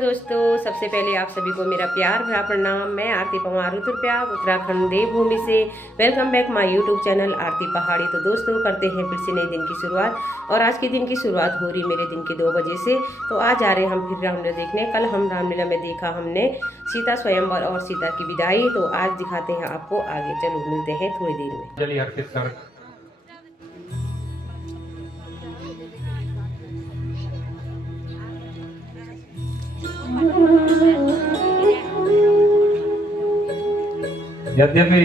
दोस्तों, सबसे पहले आप सभी को मेरा प्यार भरा प्रणाम। मैं आरती पवार रुद्रप्रयाग उत्तराखंड देवभूमि से welcome back my YouTube channel Aarti Pahadi. तो दोस्तों, करते हैं फिर से नए दिन की शुरुआत। और आज के दिन की शुरुआत हो रही मेरे दिन के 2 बजे से। तो आज जा रहे हैं हम फिर रामलीला देखने। कल हम रामलीला में देखा हमने सीता स्वयंवर और सीता की विदाई। तो आज दिखाते हैं आपको आगे। चलो मिलते हैं थोड़ी देर में। जली अर्पित कर यद्यपि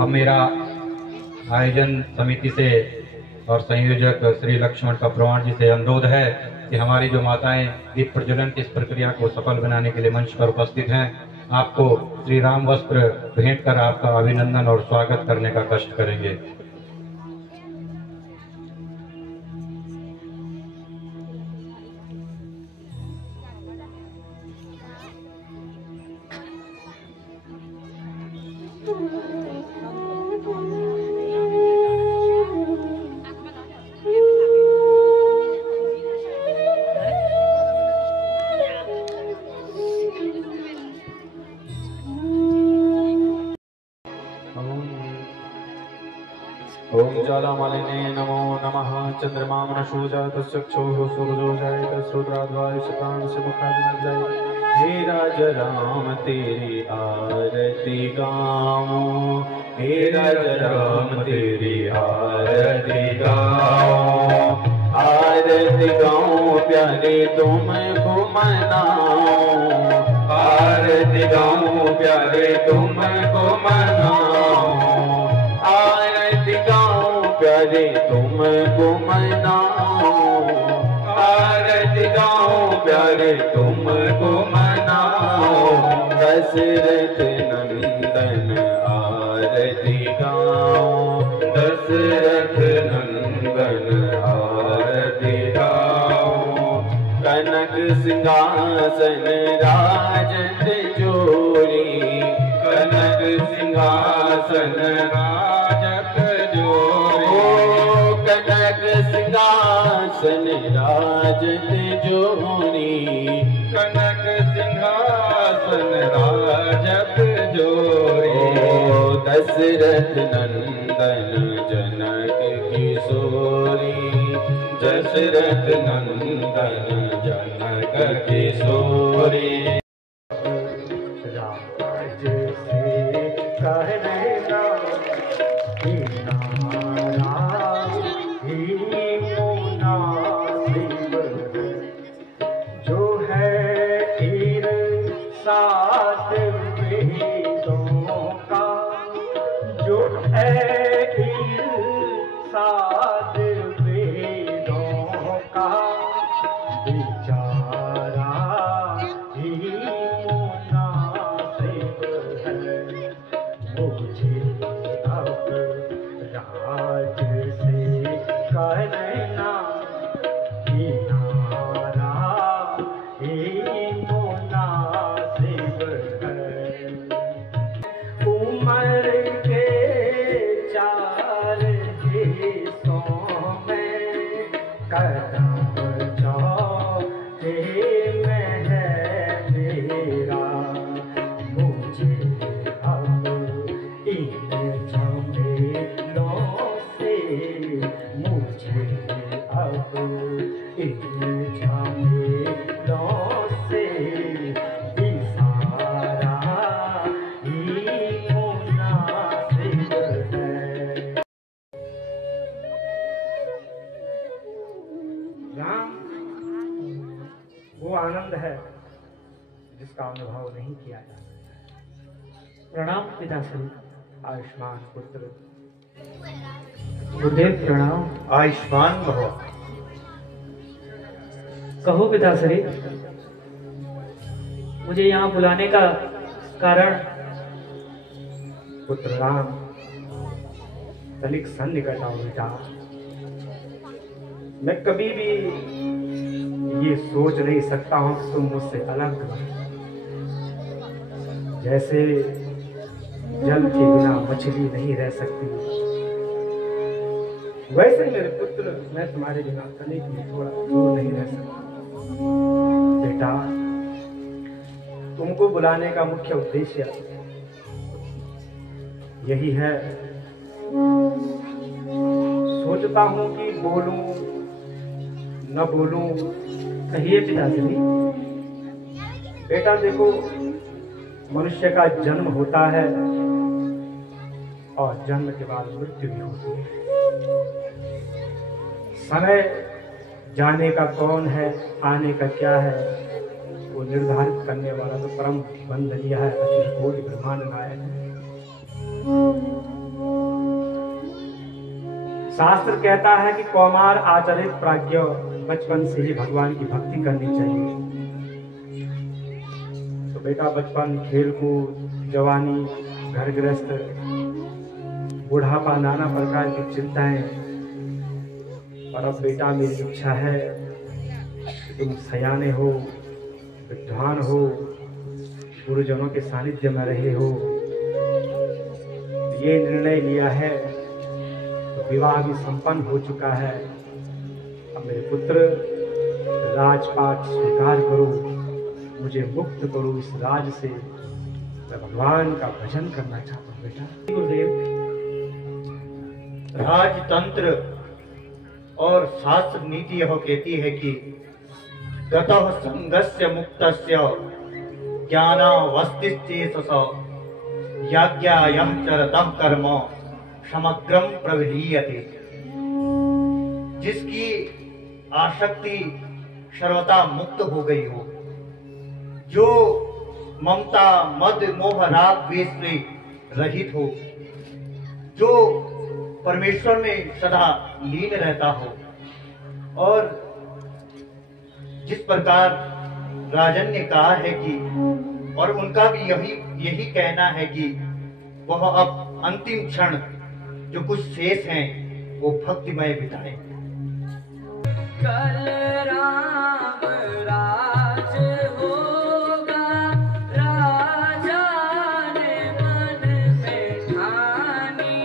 अब मेरा आयोजन समिति से और संयोजक श्री लक्ष्मण का प्रमाण जी से अनुरोध है कि हमारी जो माताएं दीप प्रज्वलन की इस प्रक्रिया को सफल बनाने के लिए मंच पर उपस्थित हैं, आपको श्री राम वस्त्र भेंट कर आपका अभिनंदन और स्वागत करने का कष्ट करेंगे। ओम ज्वालामालिने नमो नमः। चंद्रमा मनशूजातश्चक्षुः सूर्यो जायतस्रुद्राद्वायुषकांस्य मुखादिनर्जय। हे राज राम तेरी आरती गाऊं, हे राज राम तेरी आरती गाऊं। आरती गाऊं प्यारे तुमको मनाऊं, आरती गाऊं प्यारे तुमको मनाऊं। प्यारे तुमको मनाऊं, आरती गाऊं प्यारे तुमको मनाऊं। दशरथ नंदन आरती गाऊं, दशरथ नंदन आरती गाऊं। कनक सिंहासन राजत जोरी, कनक सिंहासन राजत सिंहासन राजत जोरी, कनक सिंहासन राजत जोरी। दशरथ नंदन जनक किशोरी, दशरथ नंदन जनक किशोरी। वो आनंद है जिसका अनुभव नहीं किया जा सकता। प्रणाम पिताश्री। आयुष्मान पुत्र। गुरुदेव प्रणाम। आयुष्मान भव। कहो पिताश्री, मुझे यहाँ बुलाने का कारण? पुत्र राम, तनिक सन्निकट आओ बेटा। मैं कभी भी ये सोच नहीं सकता हूं कि तुम मुझसे अलग हो। जैसे जल के बिना मछली नहीं रह सकती, वैसे मेरे पुत्र मैं तुम्हारे बिना तनिक भी थोड़ा दूर नहीं रह सकता। बेटा, तुमको बुलाने का मुख्य उद्देश्य यही है। सोचता हूं कि बोलूं न बोलूं। कहिए पिताश्री। बेटा देखो, मनुष्य का जन्म होता है और जन्म के बाद मृत्यु भी होती है। समय जाने का कौन है, आने का क्या है, वो निर्धारित करने वाला तो परम वंदनीय है, अखिल कोटि ब्रह्मांड नायक है। शास्त्र कहता है कि कौमार आचरित प्राज्ञ, बचपन से ही भगवान की भक्ति करनी चाहिए। तो बेटा बचपन, खेलकूद, जवानी, घर गृहस्थ, बुढ़ापा, नाना प्रकार की चिंताएं, और अब बेटा मेरी इच्छा है कि तुम सयाने हो, विद्वान हो, गुरुजनों के सानिध्य में रहे हो। ये निर्णय लिया है, तो विवाह भी संपन्न हो चुका है। अब मेरे पुत्र राजपाट स्वीकार करो, मुझे मुक्त करो इस राज से। मैं भगवान का भजन करना चाहता हूँ बेटा। गुरुदेव। राजतंत्र और शास्त्र नीति यह कहती है कि गतः संगस्य मुक्तस्य ज्ञानावस्थितचेतस यज्ञायः चरतः कर्म समग्रम प्रविलीयते। जिसकी आसक्ति सर्वथा मुक्त हो गई हो, जो ममता मद मोह राग द्वेष से रहित हो, जो परमेश्वर में सदा लीन रहता हो, और जिस प्रकार राजन ने कहा है कि, और उनका भी यही कहना है कि वह अब अंतिम क्षण जो कुछ शेष हैं वो भक्तिमय बिताएं। कल राम राज होगा, राजा ने मन में ठानी,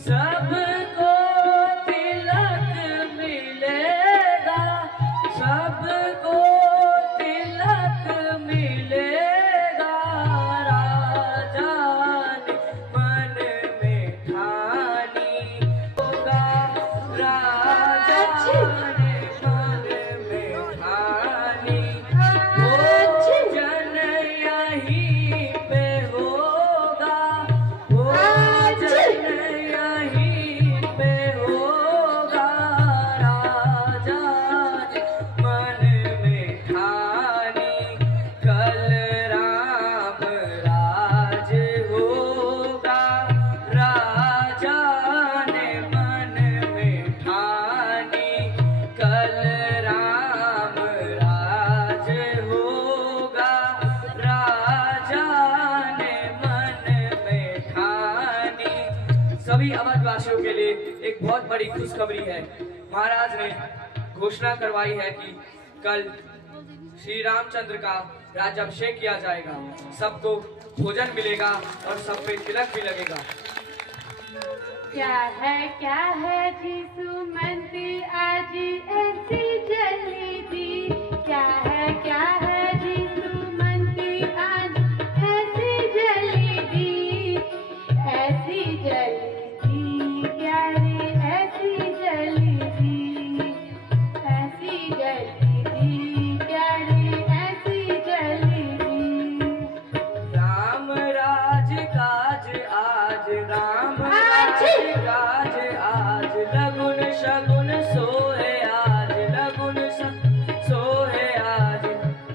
सबको तिलक मिलेगा, सबको तिलक मिलेगा। राजा ने मन में ठानी होगा, राजा सभी अवधवासियों के लिए एक बहुत बड़ी खुशखबरी है। महाराज ने घोषणा करवाई है कि कल श्री रामचंद्र का राज्याभिषेक किया जाएगा, सबको भोजन मिलेगा और सब पे तिलक भी लगेगा। क्या है थी सुमंती आज ऐसी जली थी, क्या है थी सुमंती आज ऐसी जली थी, ऐसी जली थी, क्या रे ऐसी जली थी, ऐसी जली थी, क्या रे ऐसी जली थी। राम राज काज आज, राम राज काज आज, लगुन शगुन सोए आज, लगुन सोए आज।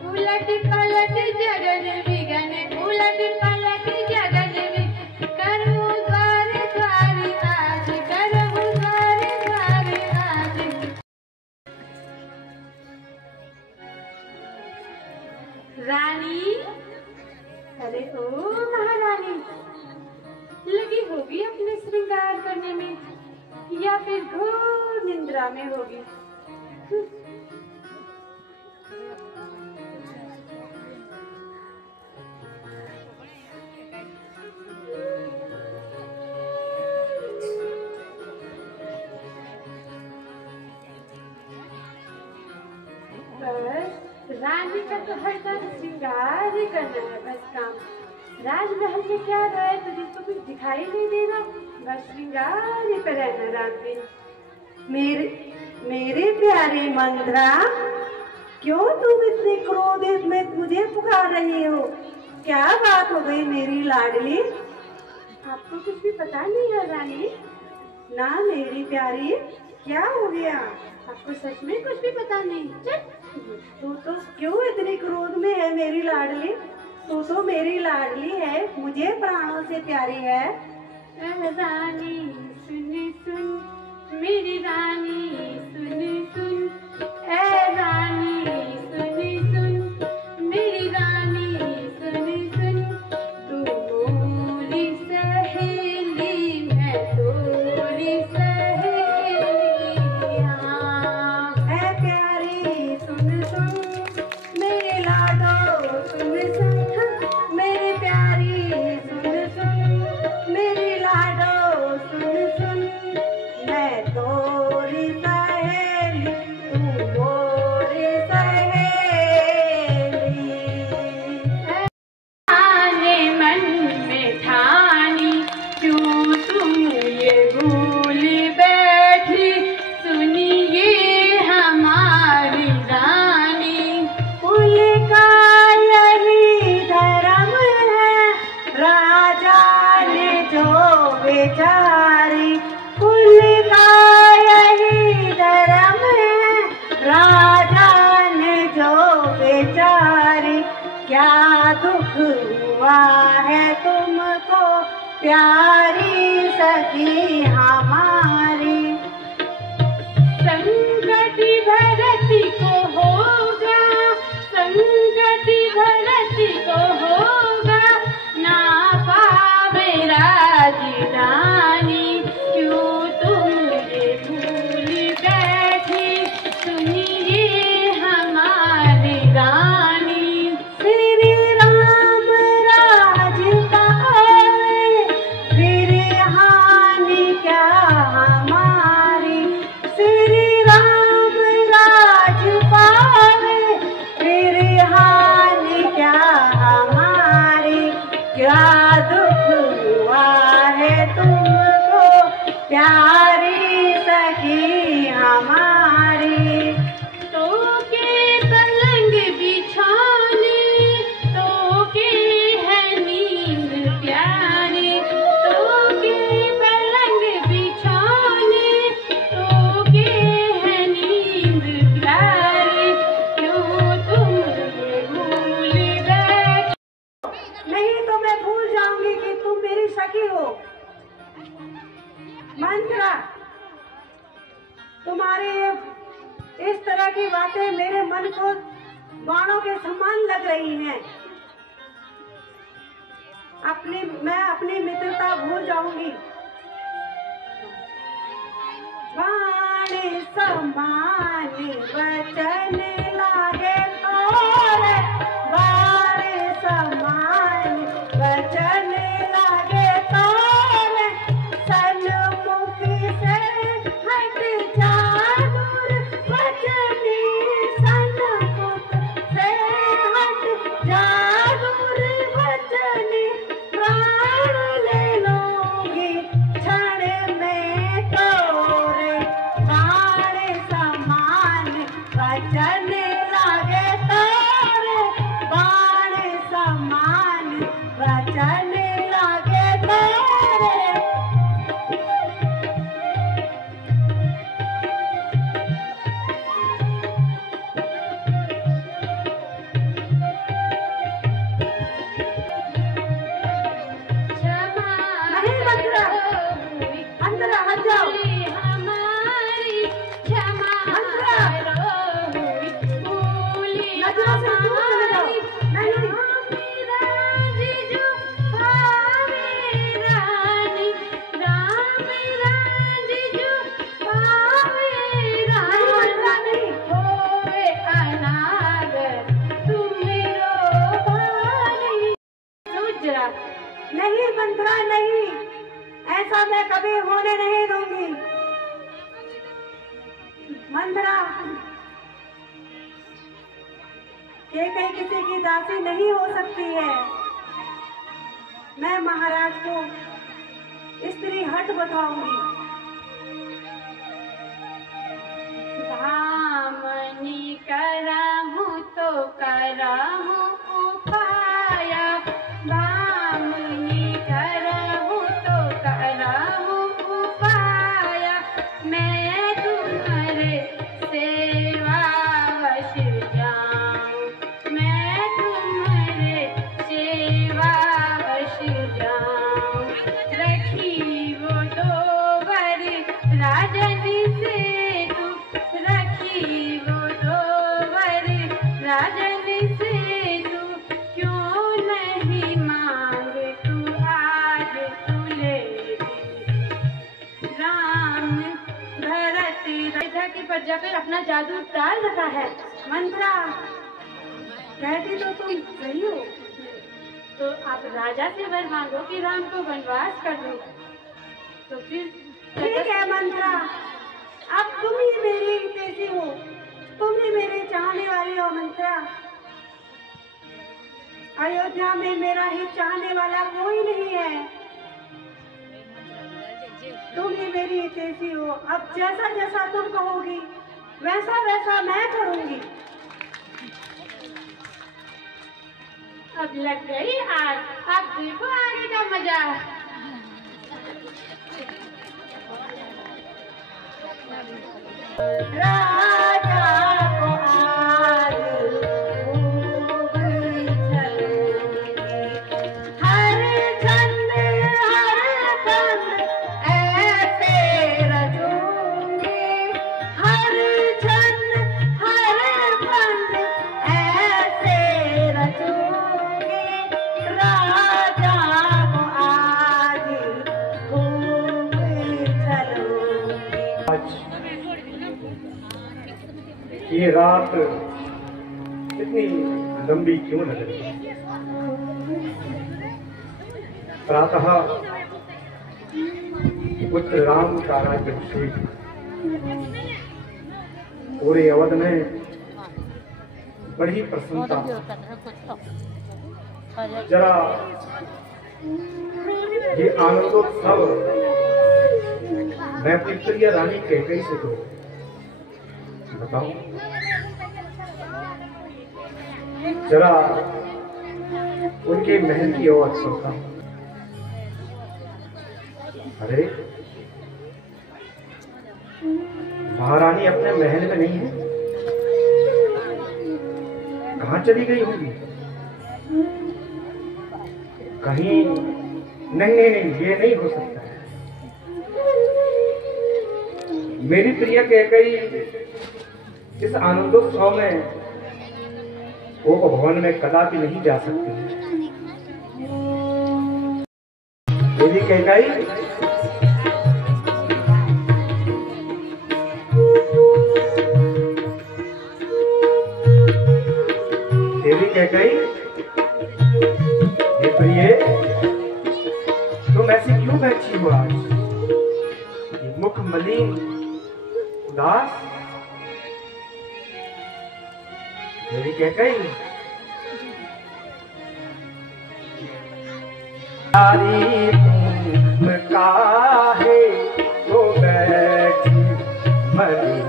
उलट पलट जगन विगन, उलट पलट जगन विगन, करूँ द्वार द्वार आज, करूँ द्वार द्वार आज। रानी, अरे ओ महारानी, लगी होगी अपने श्रृंगार करने में या फिर घोर निंद्रा में होगी। रानी का तो हर तरह श्रृंगार ही करना है बस काम। राजमहल में क्या रहे तुझे तो कुछ दिखाई नहीं दे रहा, बस श्रृंगार ही पे रहना रात दिन। मेरे प्यारे मंत्रा, क्यों तुम इतने क्रोधित में मुझे पुकार रही हो? क्या बात हो गई मेरी लाडली? आपको कुछ भी पता नहीं है रानी? ना मेरी प्यारी, क्या हो गया? आपको सच में कुछ भी पता नहीं? तू तो क्यों इतनी क्रोध में है मेरी लाडली? तू तो मेरी लाडली है, मुझे प्राणों से प्यारी है। रानी सुन सुन मेरी रानी सुन सुन, ए रानी सुन सुन मेरी रानी सुन सुन, तू मोरी सहेली मैं तोरी सहेली। है प्यारी सुन सुन मेरे लाडो सुन सुन, मेरी प्यारी सुन सुन मेरी लाडो सुन सुन, मैं तोरी सहेली तू मोरी सहेली। आने मन में ठानी क्यों तुम ये भूल बैठी, सुनिए हमारी रानी। कुल का यही धर्म है, राजा ने जो बेचारी। कुल का यही धर्म है, राजा ने जो बेचारी। क्या दुख हुआ है तुमको प्यारी सखी हमारी? संगति भरती को होगा, संगति भरती को होगा, ना पावे राजधानी। क्यों तुम ये भूल बैठी, सुनिए हमारी रानी। श्री राम राज पावे, फिर हानि क्या हमारी? श्री राम राज पावे, फिर हानि क्या हमारी? क्या दुख हुआ है तुमको प्यारी सखी हमारी? तो के पलंग बिछाने, तो के है नींद प्यारी। तो के पलंग बिछाने, तो के है नींद प्यारी। क्यों तुम ये भूल बैठी? नहीं तो मैं भूल जाऊंगी कि तुम मेरी सखी हो। मंत्रा, तुम्हारे इस तरह की बातें मेरे मन को बाणों के समान लग रही हैं। मैं अपनी मित्रता भूल जाऊंगी। बाण समान वचन लागे तोरे, बाण समान वचन लागे तोरे। सन्मुख से हट जा दूर वचनी, सन्मुख से हट जा दूर वचनी। प्राण ले लूंगी क्षण में तोरे, बाण समान वचन लागे तोरे, बाण समान वचन लागे तोरे। क्षमा नहीं मंत्रा, अंदर आ जाओ। हमारी क्षमा मंत्रा, भूली नजरों से दूर चले जाओ। नहीं, जीजू पावे रानी, राम जीजू पावे रानी। होवे अनागर तुमिरो भारी। सोच जरा, नहीं मंत्रा नहीं, ऐसा मैं कभी होने नहीं दूंगी। मंत्रा, कि कहीं किसी की दासी नहीं हो सकती है। मैं महाराज को स्त्री हट बताऊंगी। भामनी करहूँ तो करहूँ उपाय, भामनी करहूँ तो करहूँ उपाय, मैं तुम्हारे सेवा वश जाऊँ, मैं तुम्हारे सेवा वश जाऊँ। रखी वो दो वर राजनी से तू, रखी वो दो वर राजनी से तू, क्यों नहीं मांग तू आज तू ले। राम भरत राजा की प्रजा पर अपना जादू डाल रखा है। मंत्रा, कहती तो तुम सही हो। तो आप राजा से वर मांगो कि राम को वनवास कर दो। तो फिर ठीक है मंत्रा, अब तुम ही मेरी तेजी हो, तुम ही मेरे चाहने वाली हो। मंत्रा, अयोध्या में मेरा ही चाहने वाला कोई नहीं है, तुम ही मेरी तेजी हो। अब जैसा जैसा तुम कहोगी वैसा वैसा मैं करूंगी। अब लग गई आग, अब देखो आगे का मजा। राजा को आज खूब चलेंगे, हर छंद ऐसे रचूंगी, हर छंद ऐसे रचूंगी। राजा को आज खूब चलूंगी। ये रात इतनी लंबी क्यों लग रही है? प्रातः पुत्र राम का राज्याभिषेक पूरे अवध में बड़ी प्रसन्नता। जरा ये आनंदोत्सव मैं अपनी प्रिय रानी कैकेयी से तो बताऊं। जरा उनके महल की ओर चलता हूं। अरे महारानी अपने महल में नहीं है, कहां चली गई होगी? कहीं नहीं नहीं नहीं, ये नहीं हो सकता है। मेरी प्रिय कैकेयी इस आनंदोत्सव में वो भवन में कदापि नहीं जा सकती। देवी कैकेयी, देवी कैकेयी, ये प्रिय, तुम ऐसी क्यों बैठी हो आज? ये मुख मलिन उदास। मेरी कैकेयी, यारी तुम काहे तो बैठी मरी,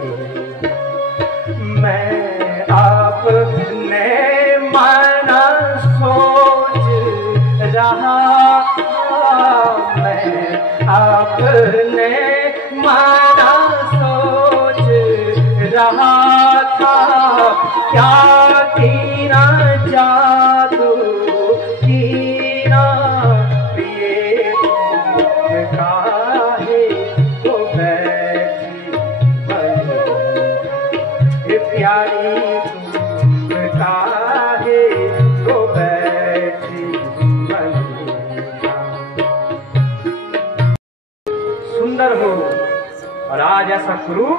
मैं आपने माना सोच रहा, मैं आपने माना सोच रहा था, क्या कीना जादू कीना प्रिय तुम काहे तो बैठी बनी, ये प्यारी तुम काहे तो बैठी बनी। सुंदर हो और आज ऐसा करूं,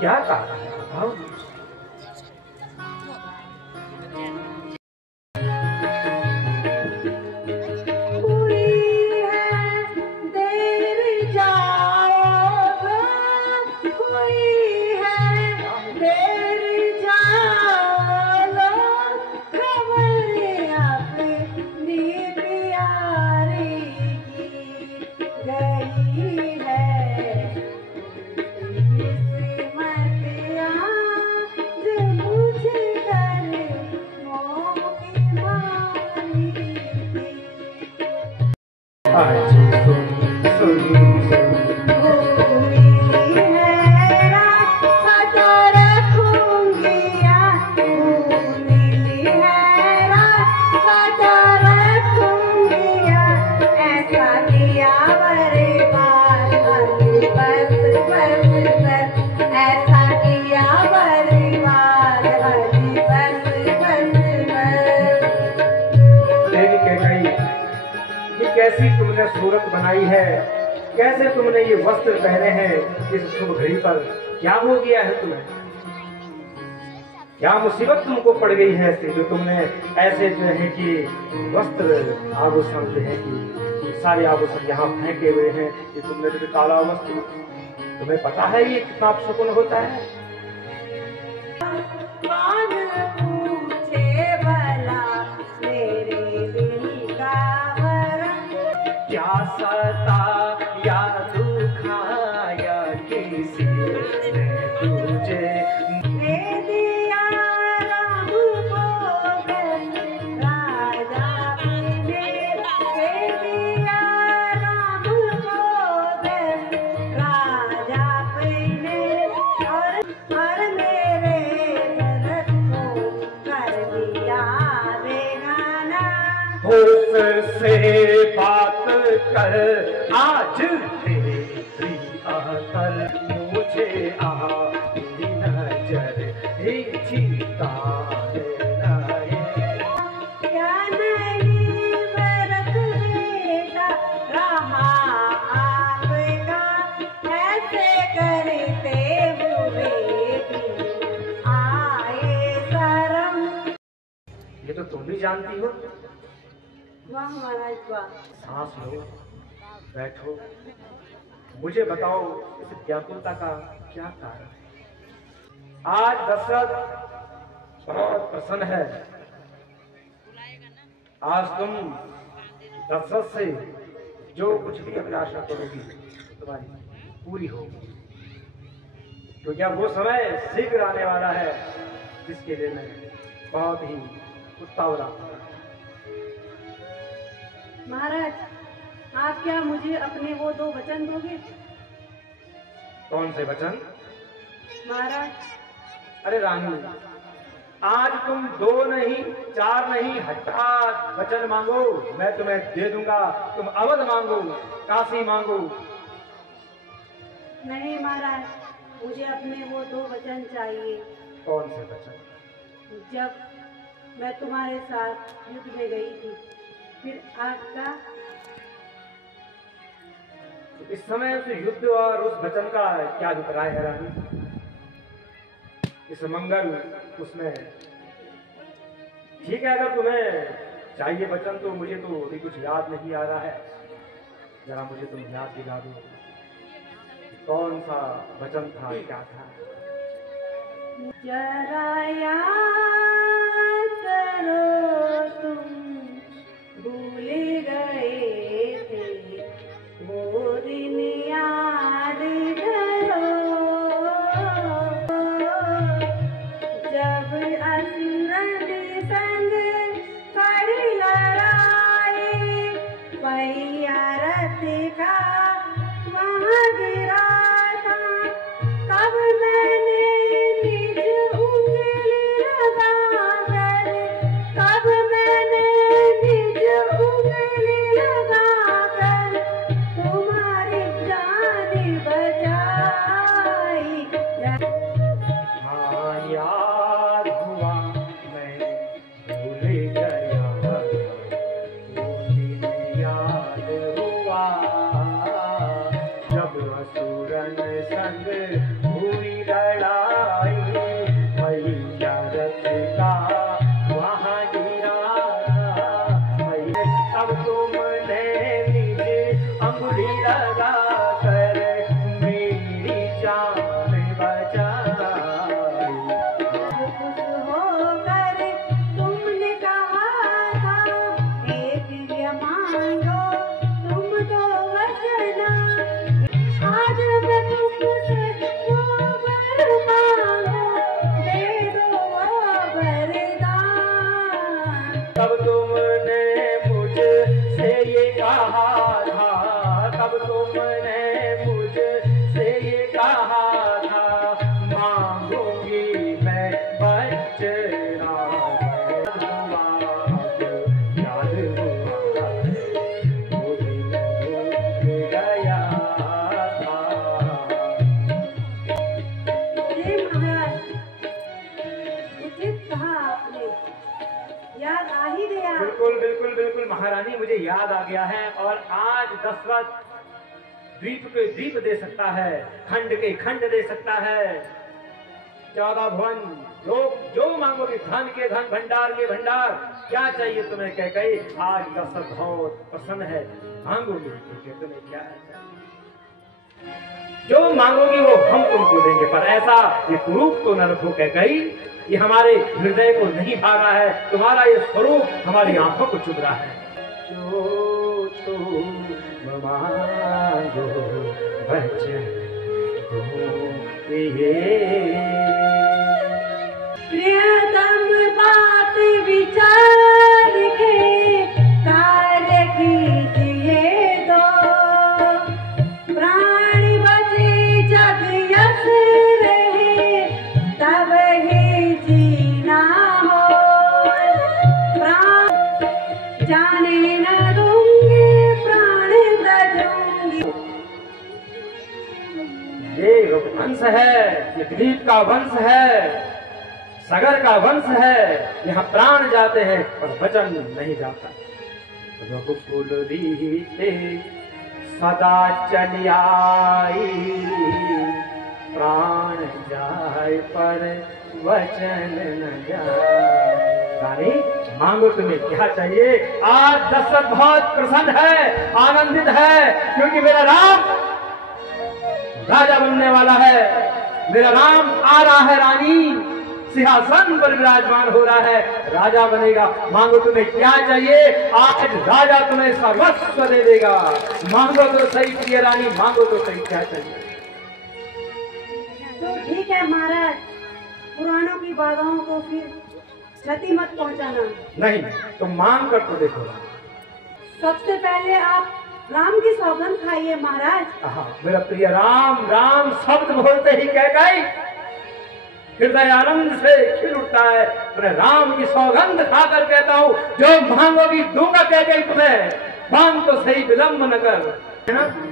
क्या कारण है बताओ? देर जाओ कैसे तुमने ये वस्त्र पहने हैं इस शुभ घड़ी पर? क्या हो गया है तुम्हें? क्या मुसीबत तुमको पड़ गई है ऐसे जो तुमने ऐसे जो है कि वस्त्र आभूषण जो है कि सारे आभूषण यहाँ फेंके हुए हैं? ये तुमने जो काला वस्त्र, तुम्हें पता है ये कितना अपशकुन होता है? कौन पूछे भला मेरे दिल का भरम? क्या सता या दुखाया किसी ने तुझे? दे दिया राम को बस राजा ने, दे दिया राम को बस राजा ने, और मेरे भरत को कर दिया बेगाना। उससे बात कर आज तेरी अकल मुझे आती नजर ही तारे लाए। क्या नहीं भरत बेटा रहा आपका, ऐसे करते हुए भी आए शर्म। ये तो तुम भी जानती हो। वाह महाराज वाह। सांस लो, बैठो, मुझे बताओ इस व्याकुलता का क्या कारण है? आज दशरथ बहुत प्रसन्न है। आज तुम दशरथ से जो कुछ भी अभिलाषा करोगी तुम्हारी पूरी होगी, क्योंकि अब वो समय शीघ्र आने वाला है जिसके लिए मैं बहुत ही उत्तावला हूं। महाराज, आप क्या मुझे अपने वो 2 वचन दोगे? कौन से वचन? महाराज, अरे रानी, आज तुम 2 नहीं 4 नहीं हठात वचन मांगो, मैं तुम्हें दे दूंगा। तुम अवध मांगो, काशी मांगो। नहीं महाराज, मुझे अपने वो 2 वचन चाहिए। कौन से वचन? जब मैं तुम्हारे साथ युद्ध में गई थी, फिर आपका इस समय उस युद्ध और उस वचन का क्या अभिप्राय है रानी? इस मंगल उसमें ठीक है, अगर तुम्हें चाहिए वचन तो मुझे तो अभी कुछ याद नहीं आ रहा है, जरा मुझे तुम याद दिला दो कौन सा वचन था, क्या था? जरा याद करो, तुम भूल गए थे वो दिन, याद करो जब असुरन संग कड़ी लड़ाई, पहिया रथ का वहाँ गिरा था, तब मैंने निज उंगली लगाकर, तब मैंने निज उंगली लगाकर तुम्हारी जान बचाई। हाँ याद हुआ, मैं भूल गया, वो दिन याद हुआ जब असुरन संग हुई लड़ाई, मैया रथ का वहाँ गिरा था, तब तुमने निज अंगुली लगा कर मेरी जान बचाई। खुश होकर तुमने कहा था, एक ये मांगो तुम 2 वचन, आज मैं तुमसे वो वर मांगो, दे दो वो वरदान। तब तुमने मुझसे ये कहा था, तब तुमने मुझसे ये कहा था, मांगूंगी मैं बचना। याद हुआ वो दिन भूल गया था। हे महाराज, उचित कहा आपने, याद आ ही गया। बिल्कुल बिल्कुल बिल्कुल महारानी, मुझे याद आ गया है। और आज दशरथ द्वीप के द्वीप दे सकता है, खंड के खंड दे सकता है। 14 भुवन, जो मांगोगे, धन के धन, भंडार के भंडार, क्या चाहिए तुम्हें? कह गई आज दशरथ बहुत प्रसन्न है, मांगोगे तुम्हें क्या चाहिए? जो मांगोगी वो हम तुमको देंगे, पर ऐसा ये कुरूप तो न रखो। कह गई ये हमारे हृदय को नहीं भा रहा है, तुम्हारा ये स्वरूप हमारी आंखों को चुभ रहा है। जो तुम मांगो वचन प्रियतम बात विचार के कार्य कीजिए दो, प्राण बचे जग यश रहे तब ही जीना हो, प्राण जाने न दूंगी प्राण दजूंगी। ये वंश है, ये दिलीप का वंश है, सागर का वंश है। यहाँ प्राण जाते हैं पर वचन नहीं जाता। रघुकुल रीते सदा चली आई, प्राण जाए पर वचन न जाए। रानी मांगो तुम्हें क्या चाहिए? आज दशरथ बहुत प्रसन्न है, आनंदित है, क्योंकि मेरा राम राजा बनने वाला है। मेरा राम आ रहा है रानी, सिंहासन पर विराजमान हो रहा है, राजा बनेगा। मांगो तुम्हें क्या चाहिए? आज राजा तुम्हें सर्वस्व दे देगा। मांगो तो सही प्रिय रानी, मांगो तो सही, क्या चाहिए? तो ठीक है महाराज, पुराणों की बाधाओं को फिर क्षति मत पहुंचाना। नहीं, तुम मांग कर तो देखो। सबसे पहले आप राम की सौगंध खाइए महाराज। मेरा प्रिय राम, राम शब्द बोलते ही कह गई हृदय आनंद से खिल उठता है। मैं राम की सौगंध खाकर कहता हूँ, जो मांगोगी दूंगा। कह गई तुम्हें, मांग तो सही, विलंब न कर।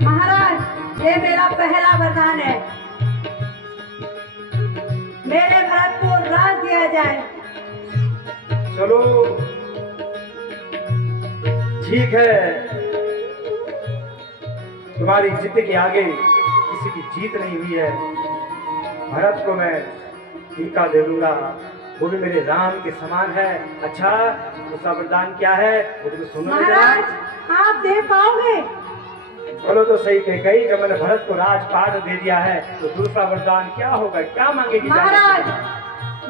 महाराज ये मेरा पहला वरदान है, मेरे भरत को राज दिया जाए। चलो ठीक है, तुम्हारी जिद के आगे किसी की जीत नहीं हुई है। भरत को मैं टीका दे दूंगा, वो भी मेरे राम के समान है। अच्छा, उसका वरदान क्या है वो तो सुनो। महाराज आप दे पाओगे? बोलो तो सही। कह गई जब मैंने भरत को राजपाट दे दिया है तो दूसरा वरदान क्या होगा? क्या मांगेगी? महाराज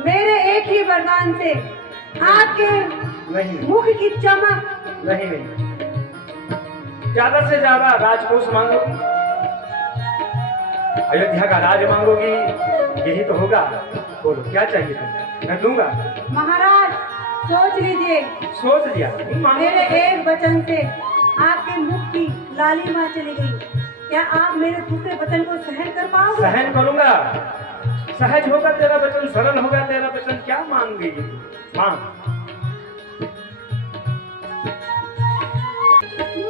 मेरे एक ही वरदान से आपके नहीं, मुख की चमक नहीं, ज्यादा से ज्यादा राजकोष मांगो, अयोध्या का राज मांगोगी, यही तो होगा। बोलो क्या चाहिए तुम्हें, मैं दूंगा। महाराज सोच लीजिए। सोच लिया? मेरे एक वचन से आपके मुख की लालिमा चली गई, क्या आप मेरे दूसरे वचन को सहन कर पाओगे? सहन करूंगा, सहज होगा तेरा वचन, सरल होगा तेरा वचन। क्या मांगेगी? मांग।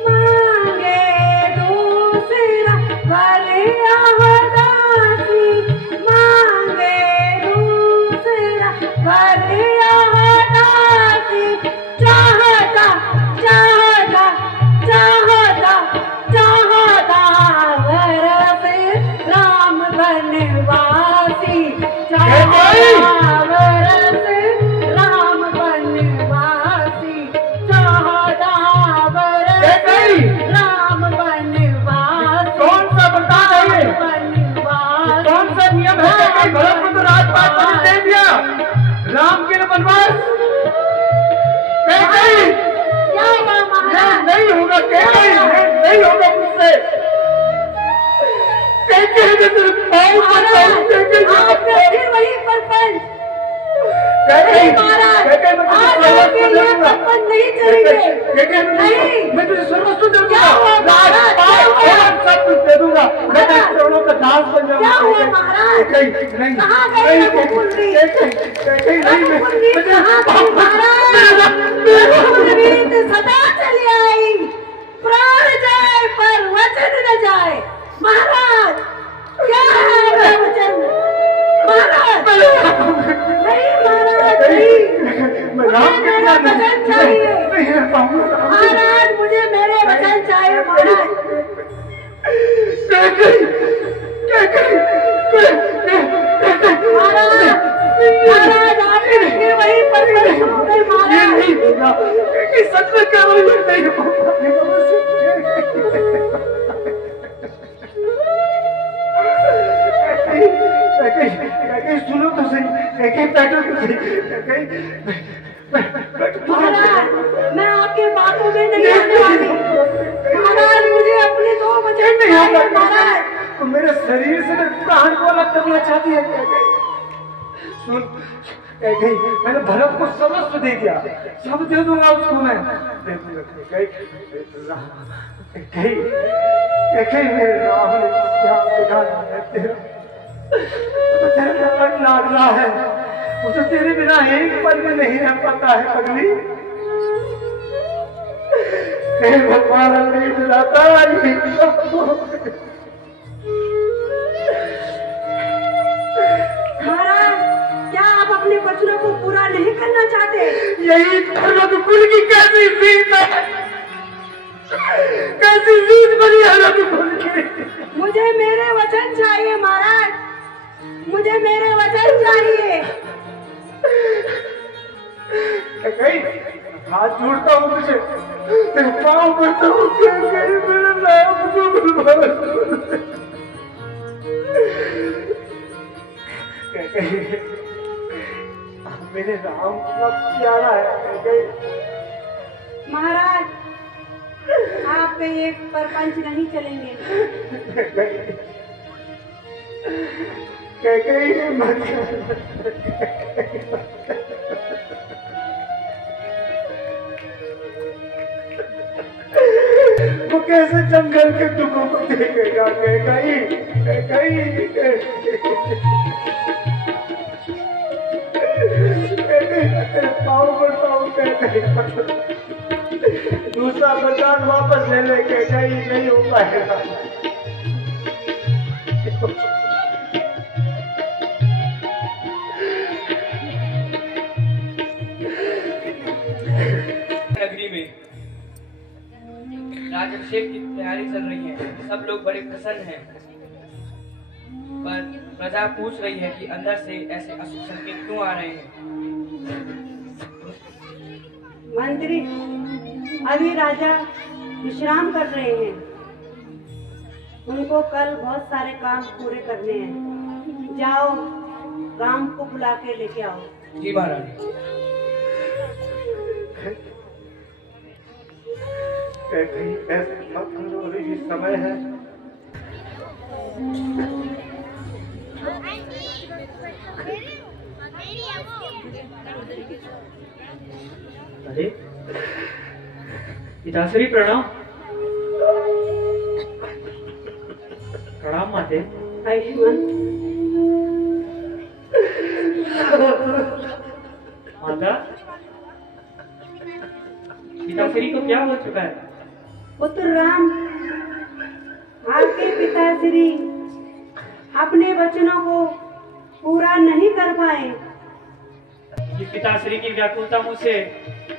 मांगे दूसरा वरदासी, मांगे दूसरा वरदासी, चाहता चाहता चाहता चाहता वरस राम बनवासी, चाहता वरस राम बनवासी, चाहता वरस राम बनवासी। कौन सा वरदान है ये? कौन सा नियम है? भरत को तो राजपाट दे दिया, राम के वनवास नहीं होगा। नहीं होगा मुझसे। वही परपंच नहीं चलेंगे। मैं तुझे सर्वस्व दे दूंगा, सब कुछ दे दूंगा। मैं तेरे चरणों का दास बन जाऊंगा। क्या हुआ महाराज? कहाँ गए रघुकुलवीर? रघुकुलवीर सदा चली आई, प्राण जाए पर वचन न जाए। महाराज क्या है वचन? महाराज नहीं, महाराज नहीं, मुझे मेरा वचन चाहिए। महाराज मुझे मेरे वचन चाहिए महाराज। महाराज आपने वहीं पर महाराज सच में क्या सुनो तो सही, बैठो तो सही। महाराज मैं आपके बातों में नहीं आने वाली। महाराज मुझे अपने 2 वचन चाहिए महाराज। तो मेरे शरीर से प्राण को अलग करना चाहती है क्या? सुन मैंने भरत को सर्वस्व दे दिया, सब दे दूंगा उसको मैं। मेरे राम ने क्या बिगाड़ा है तेरा, तेरे अलग लाग रहा है, मुझे तेरे बिना एक पल में नहीं रह पाता है पगली। भगवान नहीं बुलाता। महाराज क्या आप अपने वचनों को पूरा नहीं करना चाहते? यही रघुकुल की कैसी जीत है, कैसी जीत बनी है रघुकुल की। मुझे मेरे वचन चाहिए महाराज, मुझे मेरे वचन चाहिए। हाथ जोड़ता हूँ तुझे, तेरे पाँव पड़ता हूँ, मेरे नाम को मेरे राम का प्यारा है। महाराज आप पे एक परपंच नहीं चलेंगे। वो कैसे जंगल के दुखों को देखेगा? पाँव पड़ता हूँ, दूसरा वरदान वापस ले लेके कहीं नहीं हो पाएगा। नगरी में राज्याभिषेक की तैयारी चल रही है, सब लोग बड़े प्रसन्न हैं, पर प्रजा पूछ रही है कि अंदर से ऐसे अशुभ संकेत क्यों आ रहे हैं। मंत्री अभी राजा विश्राम कर रहे हैं, उनको कल बहुत सारे काम पूरे करने हैं। जाओ राम को बुला के लेके आओ। जी महाराज। ऐसे मत करो, अभी समय है। अरे पिताश्री प्रणाम। प्रणाम माते। आयुष्मान माता, पिताश्री को क्या हो चुका है? पुत्र राम आपके पिताश्री अपने वचनों को पूरा नहीं कर पाए। ये पिताश्री की व्याकुलता मुझसे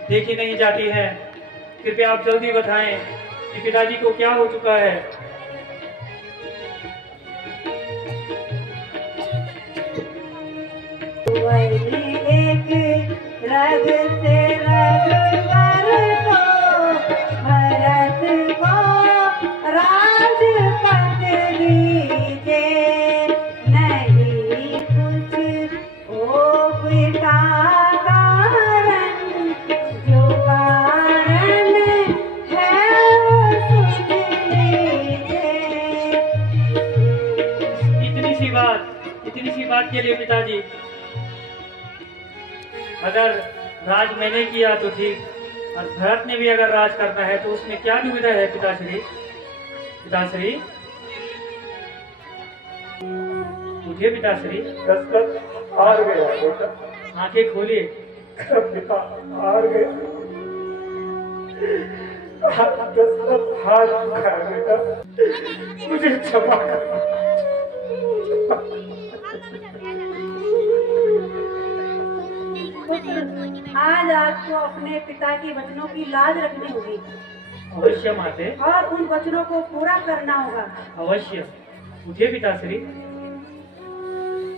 देखी नहीं जाती है, कृपया आप जल्दी बताएं कि पिताजी को क्या हो चुका है। एक रग से रघुवर को भरत को राजपद दीजे, नहीं कुछ ओ पिता कारण, जो कारण है वो सुन लीजिए। इतनी सी बात के लिए पिताजी, अगर राज मैंने किया तो ठीक, और भरत ने भी अगर राज करना है तो उसमें क्या दुविधा है पिताश्री? पिताश्री उठिए पिताश्री। दशरथ हार गया बेटा, आंखें खोलिए। पिता हार गया, दशरथ हार चुका है बेटा, मुझे क्षमा कर। आज आपको अपने पिता के वचनों की लाज रखनी होगी। अवश्य माते। और उन वचनों को पूरा करना होगा। अवश्य। उठिए पिताश्री।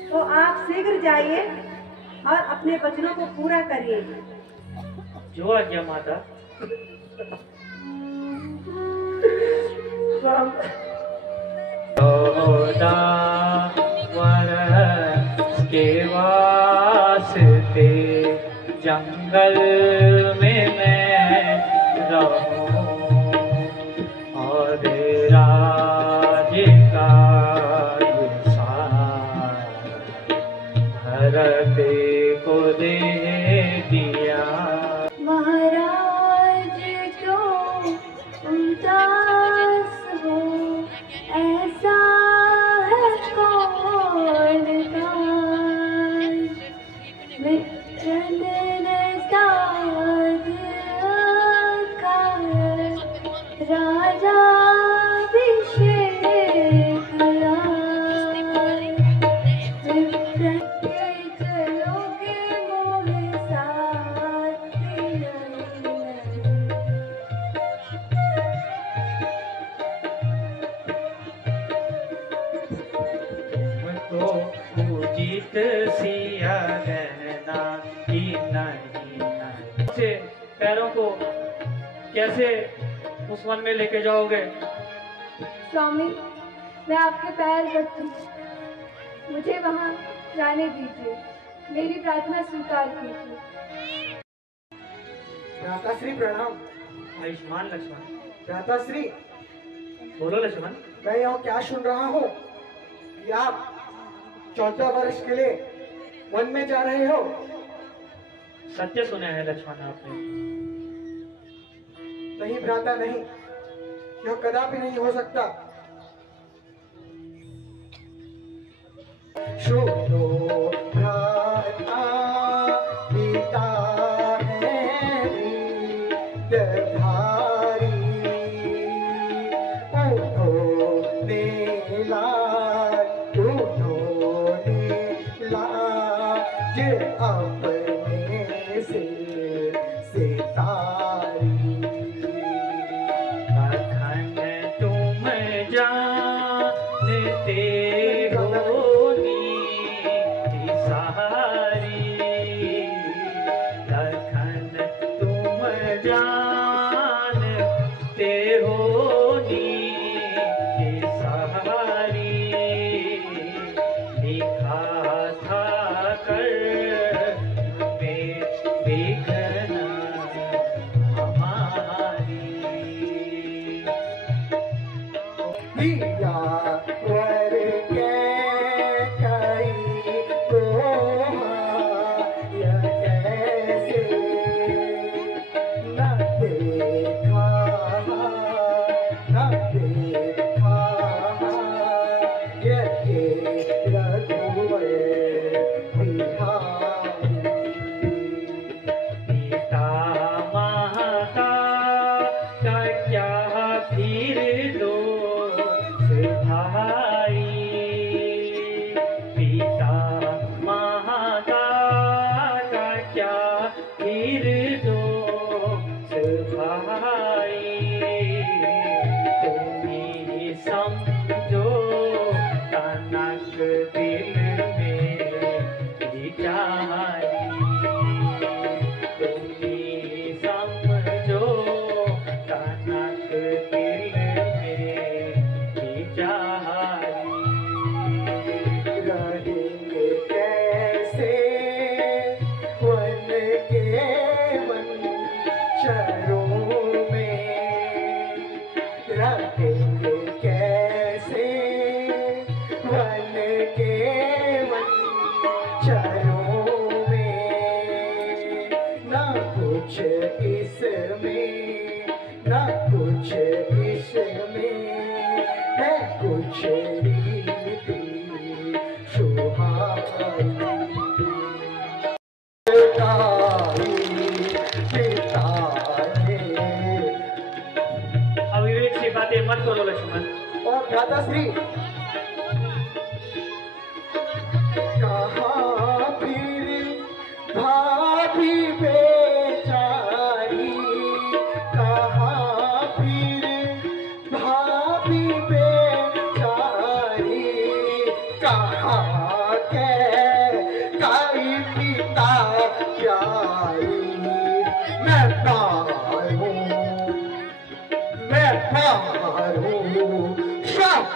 तो आप शीघ्र जाइए और अपने वचनों को पूरा करिए। जो आज्ञा माता। के वास्ते जंगल में मैं रहूं और राज का भरत को दे दिया। महाराज क्यों उदास हो, ऐसा है कौन का मित्रन साध का राजा अभिषेक चलोगे मोहे साथ तो उचित सिया रहना ही नहीं। से पैरों को कैसे उस वन में लेके जाओगे? स्वामी, मैं आपके पैर रखती, मुझे वहाँ जाने दीजिए, मेरी प्रार्थना स्वीकार कीजिए। भ्राताश्री प्रणाम। आयुष्मान लक्ष्मण। भ्राताश्री, बोलो लक्ष्मण। मैं यहाँ क्या सुन रहा हूँ कि आप 14 वर्ष के लिए वन में जा रहे हो। सत्य सुना है लक्ष्मण आपने। नहीं भ्राता नहीं, यह कदापि नहीं हो सकता। सुनो भ्राता, पिता है विद्याधारी, उन्होंने लाज अपने से तारी। अखंड तुम जानते हो नीति सारी, अखंड तुम जानते हो नीति सारी। लिखा था कर समझो तनक दिल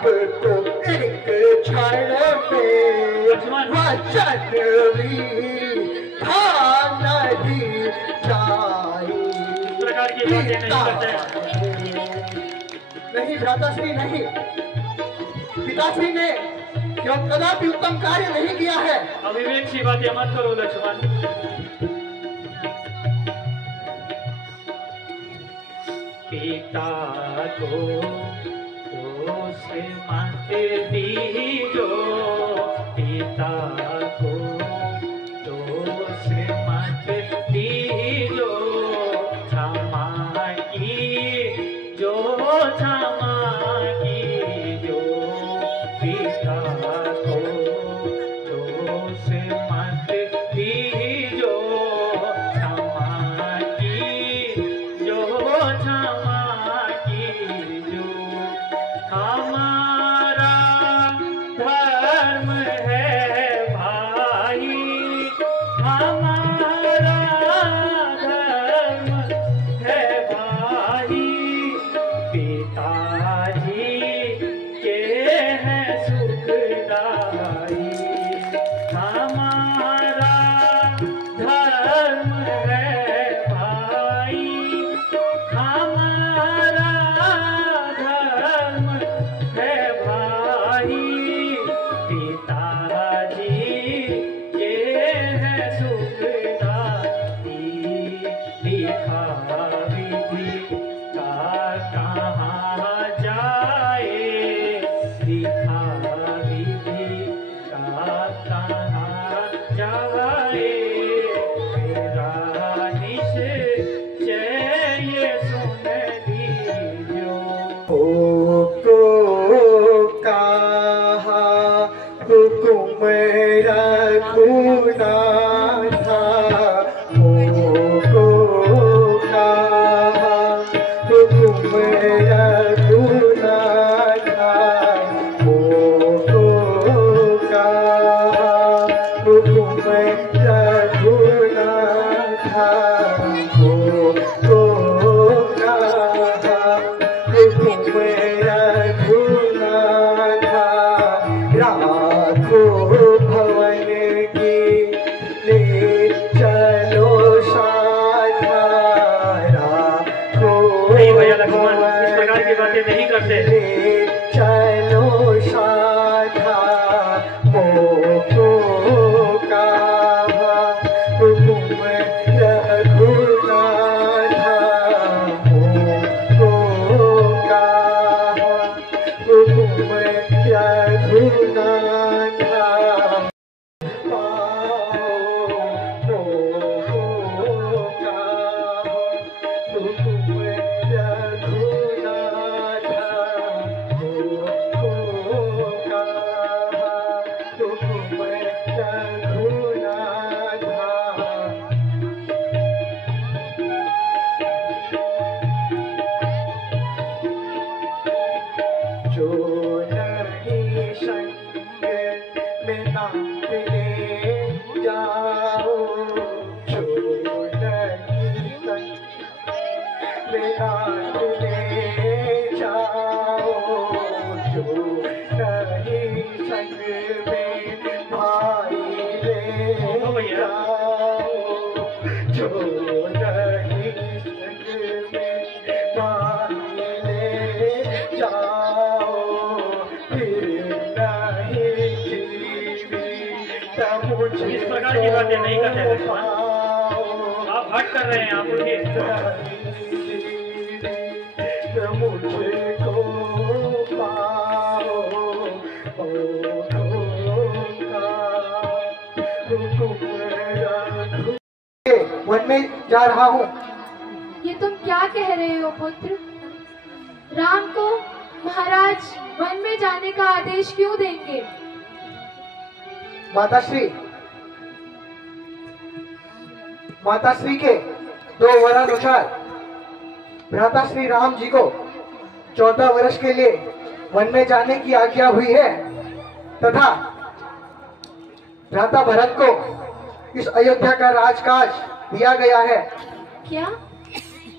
तो एक क्षण में वचन भी था नहीं जाए। नहीं भ्राताश्री नहीं, पिताश्री ने क्यों कदापि उत्तम कार्य नहीं किया है। अविवेक सी बातें मत करो लक्ष्मण। पिता को दोष मत दीजो, पिता को दोष मत दीजो, क्षमा की जो क्षमा की जो, पिता को दोष मत दीजो, क्षमा की जो क्षमा की जो, हमारा धर्म है भाई, हमारा धर्म है भाई, पिताजी के हैं सुखदाई, हमारा धर्म है भाई, हमारा धर्म है भाई, पिताजी के हैं सुखदाई, लिखा विधि का कहाँ जाए, लिखा विधि का कहाँ जाए, मेरा निश्चय ये सुन लीजियो। को कहा हुक्म रखूना था, को कहा हुक्म रखूना था, को कहा हुक्म रखूना था, को कहा हुक्म रखूना था, राखो भवन की ले चलो साधा, राखो नहीं भैया लक्ष्मण, इस प्रकार की बातें नहीं करते। ले चलो साधा, मोको कहा हुक्म रखूना था, मोको कहा हुक्म रखूना था, जो नहीं संग में नाथ ले जाओ, जो नहीं संग में नाथ ले जाओ, जो नहीं संग में भाई ले जाओ, जो नहीं संग में भाई ले जाओ, इस प्रकार की बातें नहीं करते लक्ष्मण। आप हट कर रहे हैं, आप उठिए। मुझको पाओ वन में जा रहा हूँ। ये तुम क्या कह रहे हो पुत्र? राम को महाराज वन में जाने का आदेश क्यों देंगे? माताश्री के दो वरानुसार भ्राताश्री राम जी को 14 वर्ष के लिए वन में जाने की आज्ञा हुई है तथा भ्राता भरत को इस अयोध्या का राजकाज दिया गया है। क्या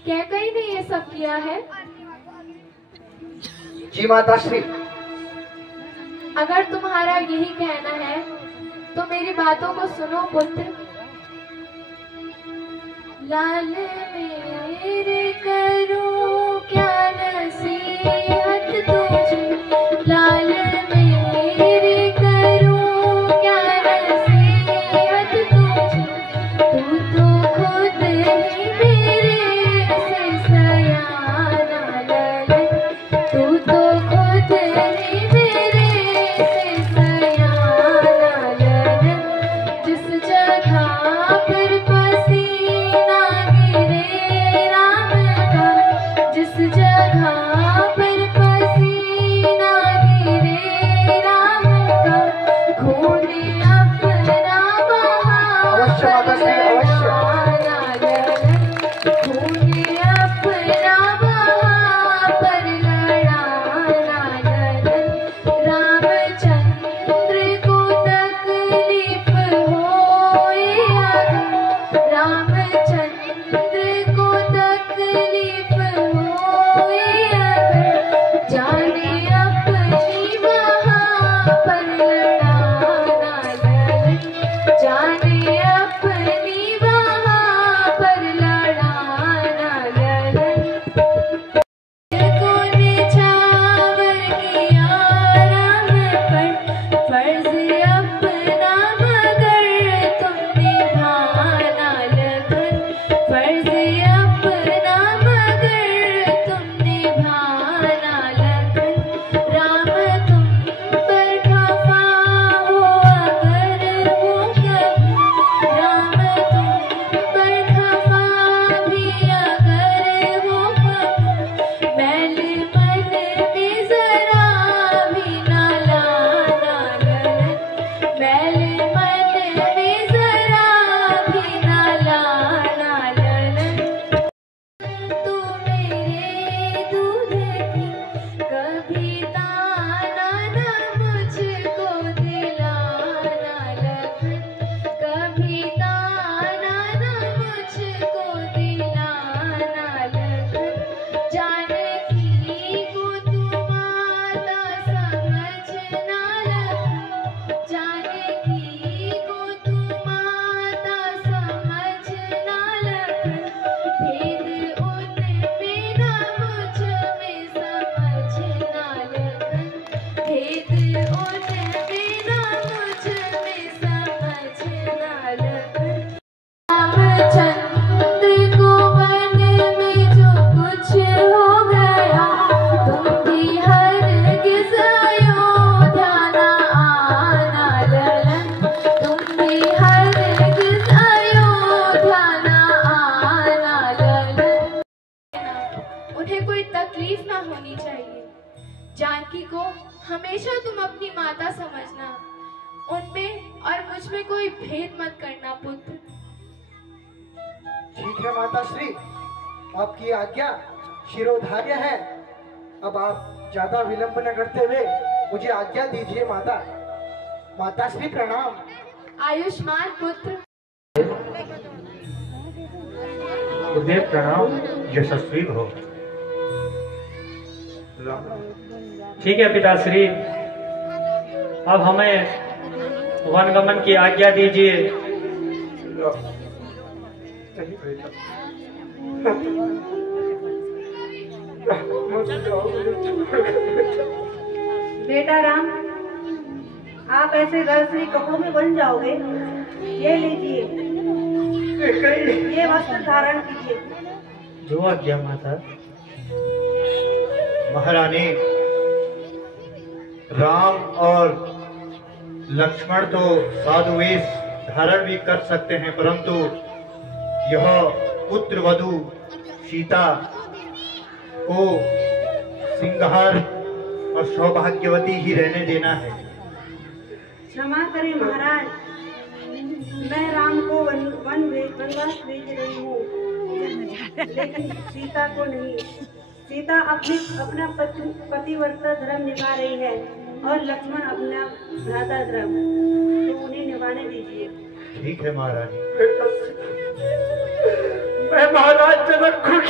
कैकेयी ने ये सब किया है? जी माताश्री, अगर तुम्हारा यही कहना है तो मेरी बातों को सुनो पुत्र। लाल मेरे करूं क्या नसीहत तुझे, लाल मेरे करूं क्या नसीहत तुझे, तू तो खुद ही मेरे से सयाना ललन, तू तो खुद ही मेरे से सयाना ललन, जिस जगह पर पसीना गिरे राम का, जिस जगह पर पसीना गिरे राम का, खून अपना बहा पर लड़ाना ललन, खून अपना बहा पर लड़ाना ललन, रामचंद्र को तकलीफ होए अगर, रामचंद्र को तकलीफ होए अगर, जाने अपनी वहाँ पर लड़ाना ललन, जाने अपनी वहाँ पर लड़ाना ललन, को निछावर किया राम पर, फर्ज अपना मगर तुम निभाना लखन, फर्ज अपना मगर तुम निभाना लखन, राम तुम पर खफा हो अगर वो कभी, राम तुम पर खफा भी अगर वो कभी, मैल मन में जरा भी ना लाना ललन, मैल मन में जरा भी ना लाना ललन, तू मेरे दूध की कभी ताना ना मुझको दिलाना लखन, कभी ताना ना मुझको दिलाना लखन, जानकी को तू माता समझना लखन, जानकी को तू माता समझना लखन, भेद उनमें ना मुझ में समझना लखन, भेद उनमें ना मुझ में समझना लखन, रामचंद्र को वन में जो कुछ हो गया, तुम भी हरगिज़ अयोध्या ना आना ललन, तुम भी हरगिज़ अयोध्या ना आना ललन, उन्हें कोई तकलीफ ना होनी चाहिए, जानकी को हमेशा तुम अपनी माता समझना, उनमें और मुझ में कोई भेद मत करना पुत्र। ठीक है माता श्री, आपकी आज्ञा शिरोधार्य है। अब आप ज्यादा विलंब न करते हुए मुझे आज्ञा दीजिए माता। माता श्री प्रणाम। आयुष्मान पुत्र। गुरुदेव प्रणाम, यशस्वी भव। ठीक है पिताश्री, अब हमें वनगमन की आज्ञा दीजिए। बेटा राम, आप ऐसे दरअसली कपड़ों में बन जाओगे। ये लीजिए, ये वस्त्र धारण कीजिए। जो आज्ञा माता। महारानी, राम और लक्ष्मण तो साधु वेश धारण भी कर सकते हैं, परंतु यह पुत्र वधू सीता को सिंगार और सौभाग्यवती ही रहने देना है। क्षमा करें महाराज, मैं राम को वनवास भेज रही हूँ, लेकिन सीता को नहीं। सीता अपना पतिव्रता धर्म निभा रही है और लक्ष्मण अपना भ्राता धर्म, तो उन्हें निभाने दीजिए। ठीक है महारानी। मैं महाराज जनक खुश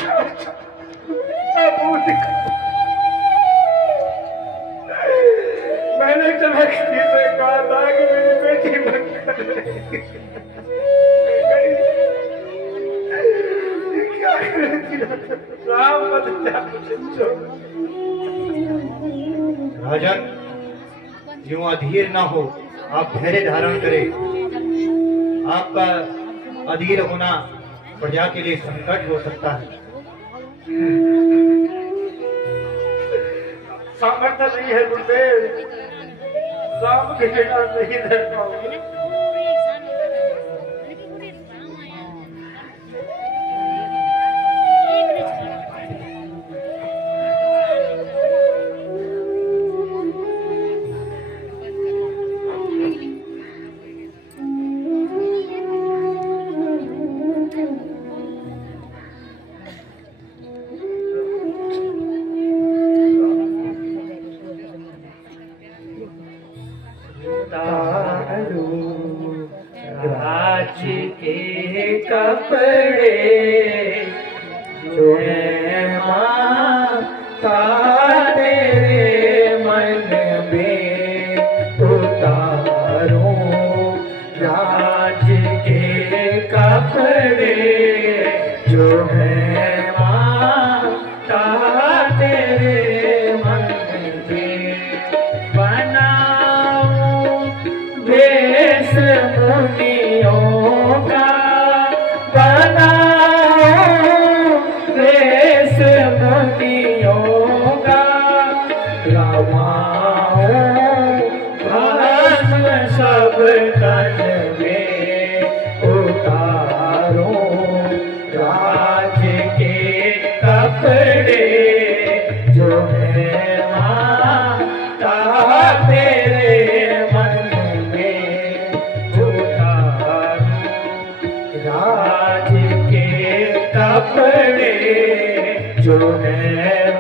मैंने मैंने जनकती से कहा था कि मेरी बेटी मत करे। क्या करेगी राम मत जा राजन, यूं अधीर ना हो, आप धैर्य धारण करें। आपका अधीर होना प्रजा के लिए संकट हो सकता है। सामर्थ्य नहीं है गुरुदेव, राम के बिना नहीं रह पाऊंगी। राज के कपड़े जो है माता तेरे मन में उतारो। राज के कपड़े जो है माता तेरे मन में बनाओ वेश मुनियों का, बनाओ वेश मुनियों का, रमाओ भस्म सब तन में उतारो। राज के कपड़े जो है माता तेरे मन में उतारो। राज के कपड़े जो है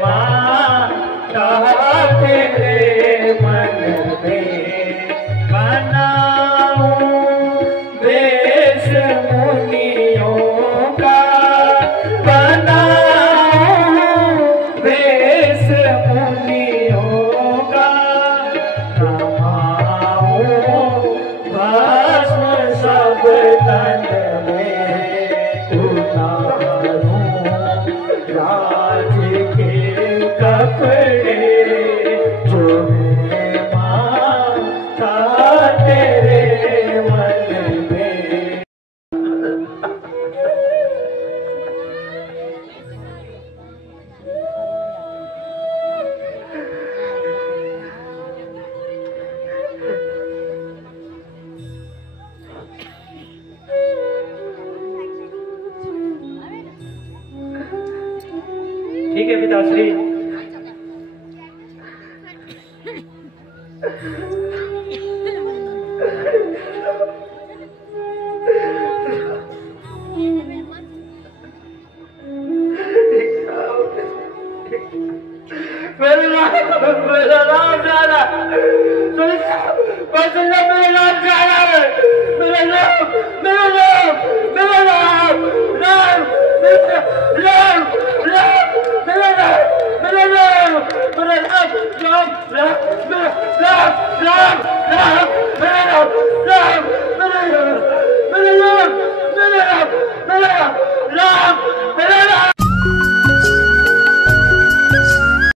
माता तेरे मन में बनाओ वेश मुनियों का, बनाओ वेश मुनियों का, रमाओ भस्म सब तन में उतारो। राज के कपड़े जो है माता तेरे मन में। ठीक है पिताश्री। मेरा नाम जाना, मेरा नाम जाना है, मेरा नाम, मेरा नाम, मेरा नाम, नाम, राम, राम, मेरा नाम, मेरा नाम, मेरा नाम, राम, राम, राम, राम, राम, मेरा नाम, राम, मेरा नाम, मेरा नाम, मेरा नाम, मेरा नाम, राम,